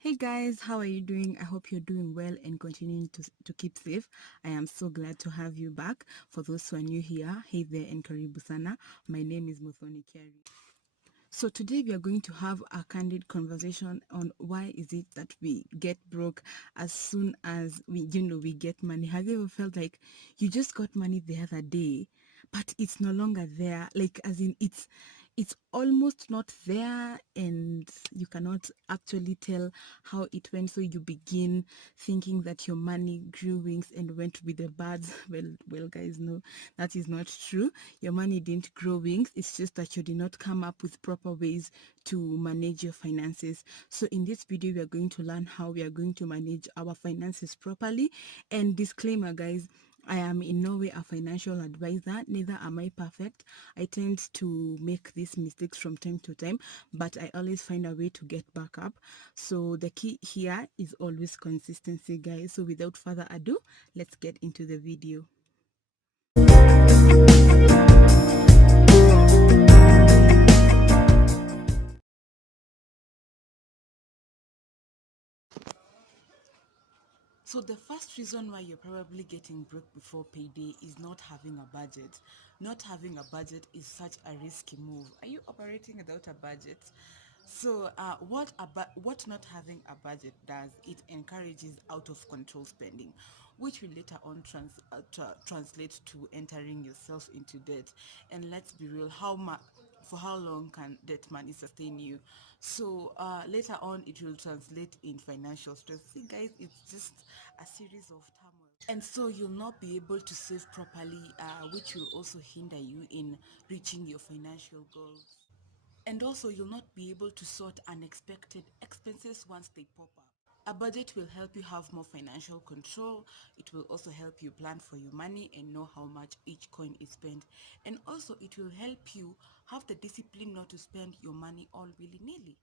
Hey guys, how are you doing? I hope you're doing well and continuing to keep safe. I am so glad to have you back. For those who are new here, hey there and karibu sana. My name is Muthoni Kiari. So today we are going to have a candid conversation on why is it that we get broke as soon as we get money. Have you ever felt like you just got money the other day, but it's no longer there? Like as in it's almost not there and you cannot actually tell how it went, so you begin thinking that your money grew wings and went with the birds. Well guys, no, that is not true. Your money didn't grow wings, it's just that you did not come up with proper ways to manage your finances. So in this video we are going to learn how we are going to manage our finances properly. And disclaimer guys, I am in no way a financial advisor, neither am I perfect. I tend to make these mistakes from time to time, but I always find a way to get back up. So the key here is always consistency, guys. So without further ado, let's get into the video. So the first reason why you're probably getting broke before payday is not having a budget. Not having a budget is such a risky move. Are you operating without a budget? So what not having a budget does, it encourages out of control spending, which will later on translate to entering yourself into debt. And let's be real, for how long can debt money sustain you? So later on it will translate in financial stress. See guys, it's just a series of turmoil, and so you'll not be able to save properly, which will also hinder you in reaching your financial goals. And also you'll not be able to sort unexpected expenses once they pop up. A budget will help you have more financial control. It will also help you plan for your money and know how much each coin is spent. And also it will help you have the discipline not to spend your money all willy-nilly.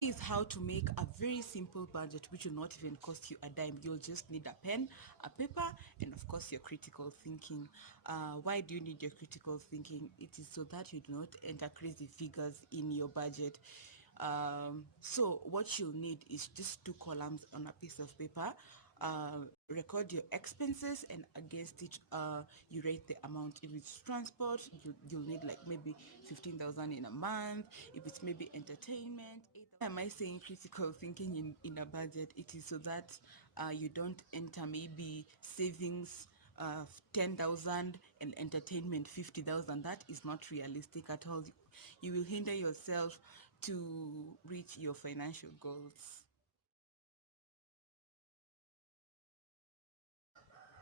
Is how to make a very simple budget which will not even cost you a dime. You'll just need a pen, a paper, and of course your critical thinking. Why do you need your critical thinking? It is so that you do not enter crazy figures in your budget. So what you'll need is just two columns on a piece of paper. Record your expenses, and against it you rate the amount. If it's transport, you'll need like maybe 15,000 in a month. If it's maybe entertainment, 8,000. Why am I saying critical thinking in a budget? It is so that you don't enter maybe savings 10,000 and entertainment 50,000. That is not realistic at all. You will hinder yourself to reach your financial goals.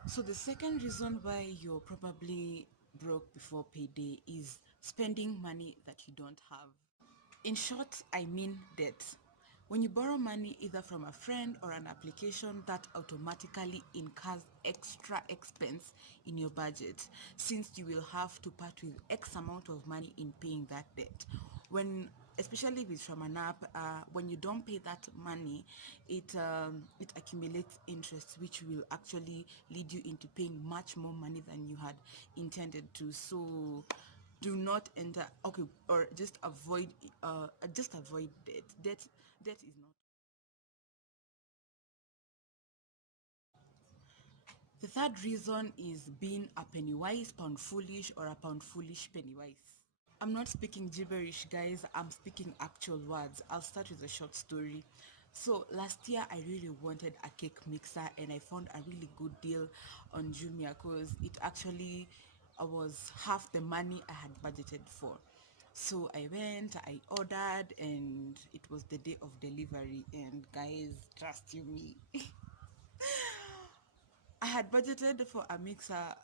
So the second reason why you're probably broke before payday is spending money that you don't have. In short, I mean debt. When you borrow money either from a friend or an application, that automatically incurs extra expense in your budget, since you will have to part with X amount of money in paying that debt. When especially if it's from an app, when you don't pay that money, it accumulates interest, which will actually lead you into paying much more money than you had intended to. So do not enter, okay, or just avoid debt is not. The third reason is being a penny wise pound foolish, or a pound foolish penny wise. I'm not speaking gibberish, guys. I'm speaking actual words. I'll start with a short story. So last year I really wanted a cake mixer, and I found a really good deal on Jumia because it actually was half the money I had budgeted for. So I went, I ordered, and it was the day of delivery. And guys, trust you me, I had budgeted for a mixer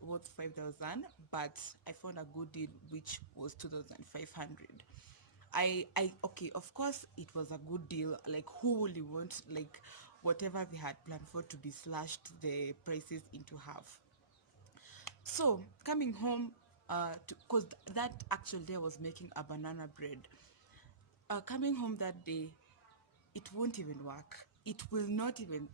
worth 5,000, but I found a good deal which was 2,500. Okay, of course it was a good deal. Like, who would want like whatever we had planned for to be slashed the prices into half? So coming home, because that actual day I was making a banana bread. Coming home that day, it won't even work. It will not even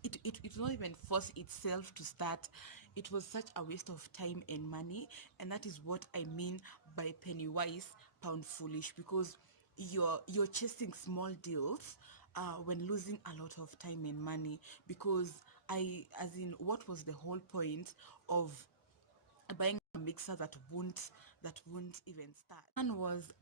force itself to start. It was such a waste of time and money, and that is what I mean by penny wise pound foolish, because you're chasing small deals when losing a lot of time and money, because as in, what was the whole point of buying a mixer that won't even start? One was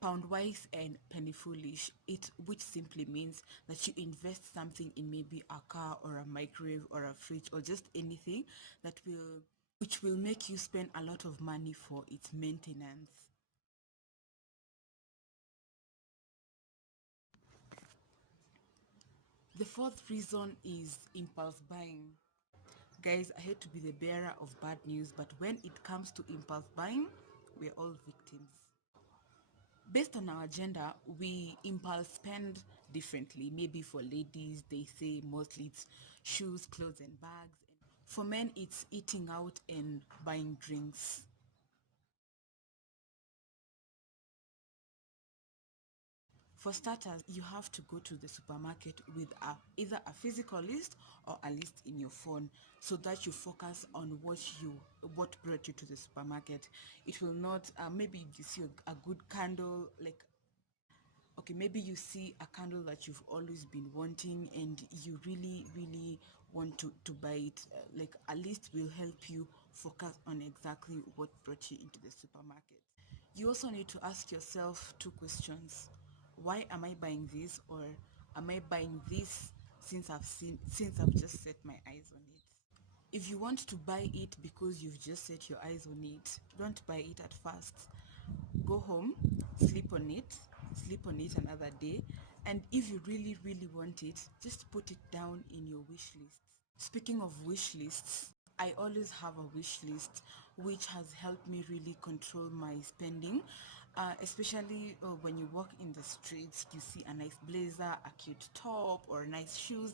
pound wise and penny foolish, it which simply means that you invest something in maybe a car or a microwave or a fridge or just anything that will which will make you spend a lot of money for its maintenance. The fourth reason is impulse buying. Guys, I hate to be the bearer of bad news, but when it comes to impulse buying, we're all victims. Based on our gender, we impulse spend differently. Maybe for ladies, they say mostly it's shoes, clothes, and bags. For men, it's eating out and buying drinks. For starters, you have to go to the supermarket with either a physical list or a list in your phone, so that you focus on what brought you to the supermarket. It will not, maybe you see a good candle, like, okay, maybe you see a candle that you've always been wanting and you really really want to buy it. Like, a list will help you focus on exactly what brought you into the supermarket. You also need to ask yourself two questions: why am I buying this, or am I buying this since I've just set my eyes on it? If you want to buy it because you've just set your eyes on it, don't buy it at first. Go home, sleep on it, sleep on it another day, and if you really, really want it, just put it down in your wish list. Speaking of wish lists, I always have a wish list, which has helped me really control my spending. Especially when you walk in the streets, you see a nice blazer, a cute top, or nice shoes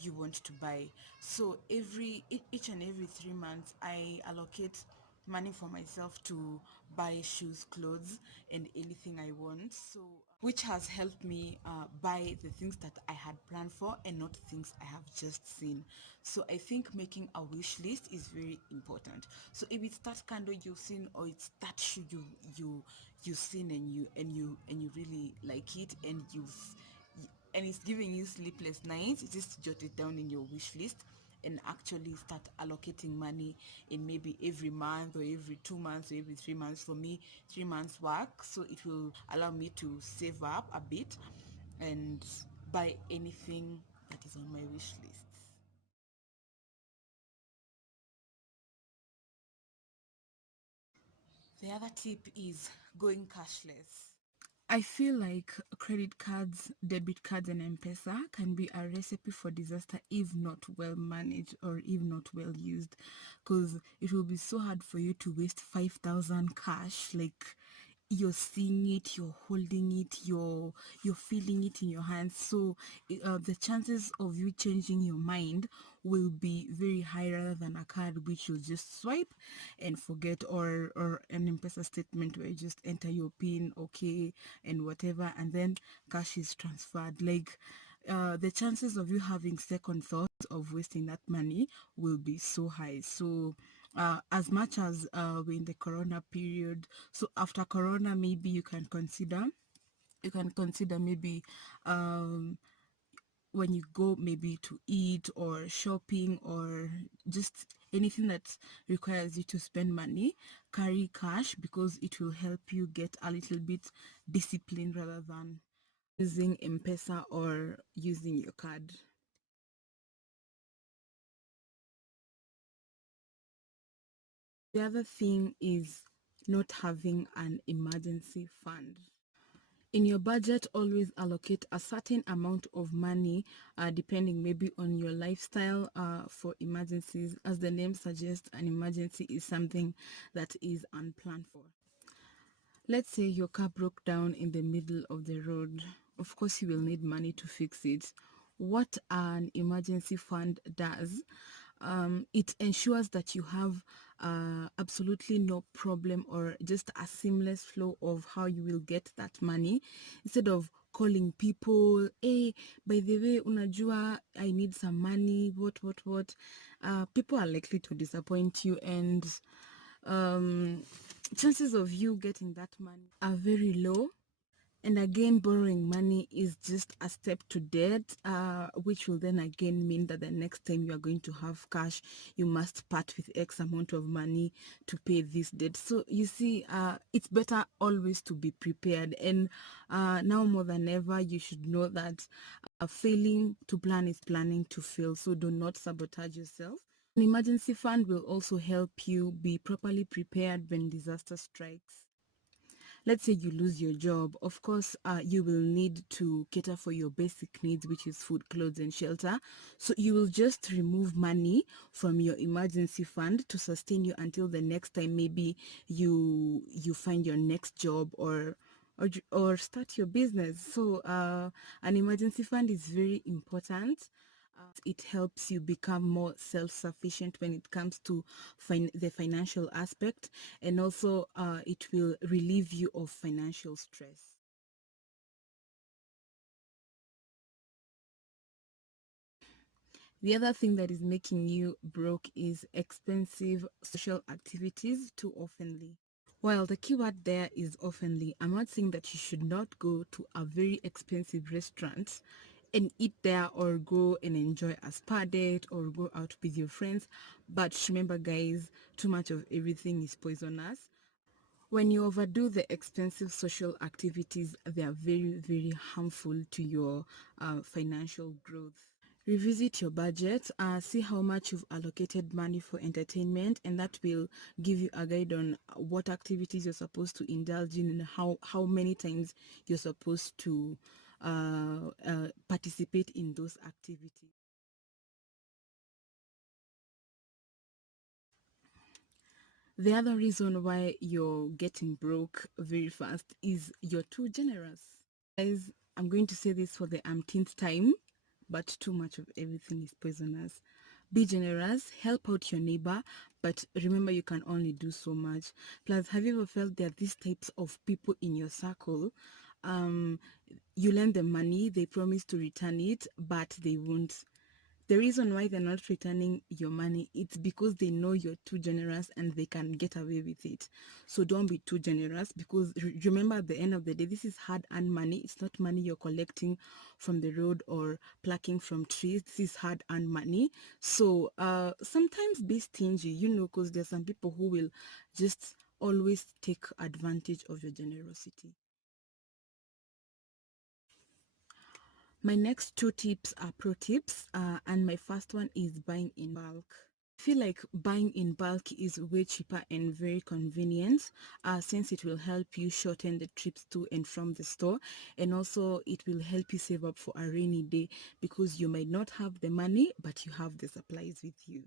you want to buy. So each and every 3 months, I allocate money for myself to buy shoes, clothes, and anything I want. So, which has helped me buy the things that I had planned for and not things I have just seen. So I think making a wish list is very important. So if it's that candle you've seen, or it's that shoe you've seen and you really like it, and it's giving you sleepless nights, just jot it down in your wish list and actually start allocating money in maybe every month or every 2 months or every 3 months. For me, 3 months work, so it will allow me to save up a bit and buy anything that is on my wish list. The other tip is going cashless. I feel like credit cards, debit cards, and M-Pesa can be a recipe for disaster if not well managed or if not well used, because it will be so hard for you to waste 5,000 cash. Like, you're seeing it, you're holding it, you're feeling it in your hands. So the chances of you changing your mind will be very high, rather than a card which you'll just swipe and forget, or an M-Pesa statement where you just enter your pin, okay, and whatever, and then cash is transferred. Like, the chances of you having second thoughts of wasting that money will be so high. So as much as we're in the corona period, so after corona, maybe you can consider maybe um when you go maybe to eat or shopping or just anything that requires you to spend money, carry cash, because it will help you get a little bit disciplined rather than using M-Pesa or using your card. The other thing is not having an emergency fund. In your budget, always allocate a certain amount of money, depending maybe on your lifestyle, for emergencies. As the name suggests, an emergency is something that is unplanned for. Let's say your car broke down in the middle of the road. Of course, you will need money to fix it. What an emergency fund does, it ensures that you have absolutely no problem, or just a seamless flow of how you will get that money, instead of calling people, hey, by the way, unajua, I need some money, what. People are likely to disappoint you, and um, chances of you getting that money are very low. And again, borrowing money is just a step to debt, which will then again mean that the next time you are going to have cash, you must part with X amount of money to pay this debt. So you see, it's better always to be prepared. And now more than ever, you should know that failing to plan is planning to fail. So do not sabotage yourself. An emergency fund will also help you be properly prepared when disaster strikes. Let's say you lose your job. Of course, you will need to cater for your basic needs, which is food, clothes, and shelter. So you will just remove money from your emergency fund to sustain you until the next time maybe you find your next job or start your business. So an emergency fund is very important. It helps you become more self-sufficient when it comes to the financial aspect, and also it will relieve you of financial stress. The other thing that is making you broke is expensive social activities too oftenly. Well, the keyword there is oftenly. I'm not saying that you should not go to a very expensive restaurant and eat there or go and enjoy a spa date or go out with your friends. But remember, guys, too much of everything is poisonous. When you overdo the expensive social activities, they are very, very harmful to your financial growth. Revisit your budget, see how much you've allocated money for entertainment, and that will give you a guide on what activities you're supposed to indulge in and how many times you're supposed to participate in those activities. The other reason why you're getting broke very fast is you're too generous. Guys, I'm going to say this for the umpteenth time, but too much of everything is poisonous. Be generous, help out your neighbor, but remember you can only do so much. Plus, have you ever felt there are these types of people in your circle? Um, you lend them money, they promise to return it, but they won't. The reason why they're not returning your money, it's because they know you're too generous and they can get away with it. So don't be too generous, because remember, at the end of the day, this is hard earned money. It's not money you're collecting from the road or plucking from trees. This is hard earned money. So sometimes be stingy, because there's some people who will just always take advantage of your generosity. My next two tips are pro tips, and my first one is buying in bulk. I feel like buying in bulk is way cheaper and very convenient, since it will help you shorten the trips to and from the store, and also it will help you save up for a rainy day, because you might not have the money but you have the supplies with you.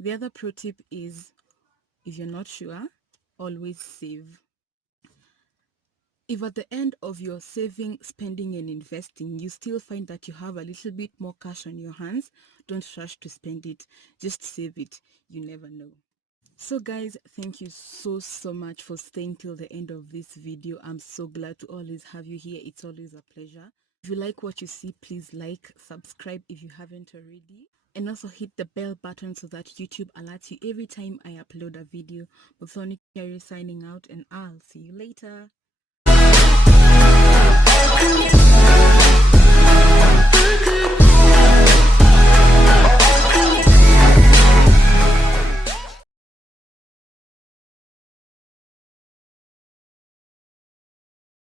The other pro tip is, if you're not sure, always save. If at the end of your saving, spending, and investing, you still find that you have a little bit more cash on your hands, don't rush to spend it. Just save it. You never know. So guys, thank you so much for staying till the end of this video. I'm so glad to always have you here. It's always a pleasure. If you like what you see, please like, subscribe if you haven't already, and also hit the bell button so that YouTube alerts you every time I upload a video. Before signing out, and I'll see you later.